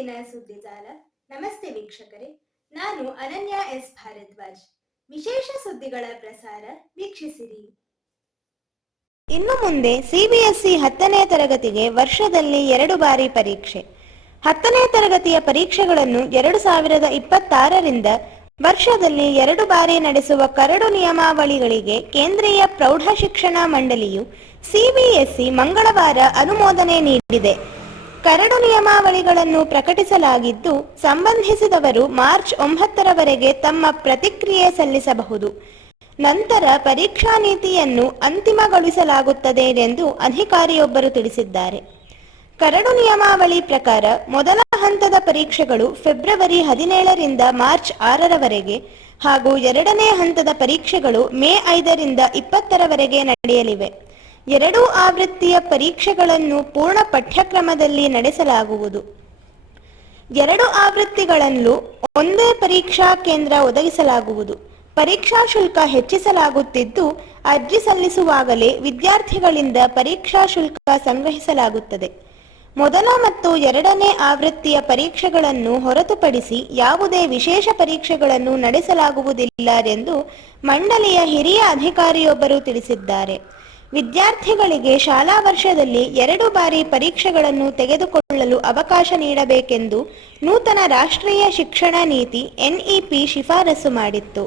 ಇಂದಿನ ಸುದ್ದಿಜಾಲ. ನಮಸ್ತೆ ವೀಕ್ಷಕರೇ, ನಾನು ಅನನ್ಯ ಎಸ್ ಭಾರದ್ವಾಜ್. ವಿಶೇಷ ಸುದ್ದಿಗಳ ಪ್ರಸಾರ ವೀಕ್ಷಿಸಿರಿ. ಇನ್ನು ಮುಂದೆ ಸಿಬಿಎಸ್ಇ 10ನೇ ತರಗತಿಗೆ ವರ್ಷದಲ್ಲಿ 2 ಬಾರಿ ಪರೀಕ್ಷೆ. 10ನೇ ತರಗತಿಯ ಪರೀಕ್ಷೆಗಳನ್ನು 2026ರಿಂದ ವರ್ಷದಲ್ಲಿ 2 ಬಾರಿ ನಡೆಸುವ ಕರಡು ನಿಯಮಾವಳಿಗಳಿಗೆ ಕೇಂದ್ರೀಯ ಪ್ರೌಢಶಿಕ್ಷಣ ಮಂಡಳಿಯು ಸಿಬಿಎಸ್ಇ ಮಂಗಳವಾರ ಅನುಮೋದನೆ ನೀಡಿದೆ. ಕರಡು ನಿಯಮಾವಳಿಗಳನ್ನು ಪ್ರಕಟಿಸಲಾಗಿದ್ದು, ಸಂಬಂಧಿಸಿದವರು ಮಾರ್ಚ್ 9ರವರೆಗೆ ತಮ್ಮ ಪ್ರತಿಕ್ರಿಯೆ ಸಲ್ಲಿಸಬಹುದು. ನಂತರ ಪರೀಕ್ಷಾ ನೀತಿಯನ್ನು ಅಂತಿಮಗೊಳಿಸಲಾಗುತ್ತದೆ ಎಂದು ಅಧಿಕಾರಿಯೊಬ್ಬರು ತಿಳಿಸಿದ್ದಾರೆ. ಕರಡು ನಿಯಮಾವಳಿ ಪ್ರಕಾರ ಮೊದಲ ಹಂತದ ಪರೀಕ್ಷೆಗಳು ಫೆಬ್ರವರಿ 17ರಿಂದ ಮಾರ್ಚ್ 6ರವರೆಗೆ ಹಾಗೂ ಎರಡನೇ ಹಂತದ ಪರೀಕ್ಷೆಗಳು ಮೇ 5ರಿಂದ 20ರವರೆಗೆ ನಡೆಯಲಿವೆ. 2 ಆವೃತ್ತಿಯ ಪರೀಕ್ಷೆಗಳನ್ನು ಪೂರ್ಣ ಪಠ್ಯಕ್ರಮದಲ್ಲಿ ನಡೆಸಲಾಗುವುದು. 2 ಆವೃತ್ತಿಗಳಲ್ಲೂ ಒಂದೇ ಪರೀಕ್ಷಾ ಕೇಂದ್ರ ಒದಗಿಸಲಾಗುವುದು. ಪರೀಕ್ಷಾ ಶುಲ್ಕ ಹೆಚ್ಚಿಸಲಾಗುತ್ತಿದ್ದು, ಅರ್ಜಿ ಸಲ್ಲಿಸುವಾಗಲೇ ವಿದ್ಯಾರ್ಥಿಗಳಿಂದ ಪರೀಕ್ಷಾ ಶುಲ್ಕ ಸಂಗ್ರಹಿಸಲಾಗುತ್ತದೆ. ಮೊದಲ ಮತ್ತು ಎರಡನೇ ಆವೃತ್ತಿಯ ಪರೀಕ್ಷೆಗಳನ್ನು ಹೊರತುಪಡಿಸಿ ಯಾವುದೇ ವಿಶೇಷ ಪರೀಕ್ಷೆಗಳನ್ನು ನಡೆಸಲಾಗುವುದಿಲ್ಲ ಎಂದು ಮಂಡಳಿಯ ಹಿರಿಯ ಅಧಿಕಾರಿಯೊಬ್ಬರು ತಿಳಿಸಿದ್ದಾರೆ. ವಿದ್ಯಾರ್ಥಿಗಳಿಗೆ ಶಾಲಾ ವರ್ಷದಲ್ಲಿ 2 ಬಾರಿ ಪರೀಕ್ಷೆಗಳನ್ನು ತೆಗೆದುಕೊಳ್ಳಲು ಅವಕಾಶ ನೀಡಬೇಕೆಂದು ನೂತನ ರಾಷ್ಟ್ರೀಯ ಶಿಕ್ಷಣ ನೀತಿ NEP ಶಿಫಾರಸು ಮಾಡಿತ್ತು.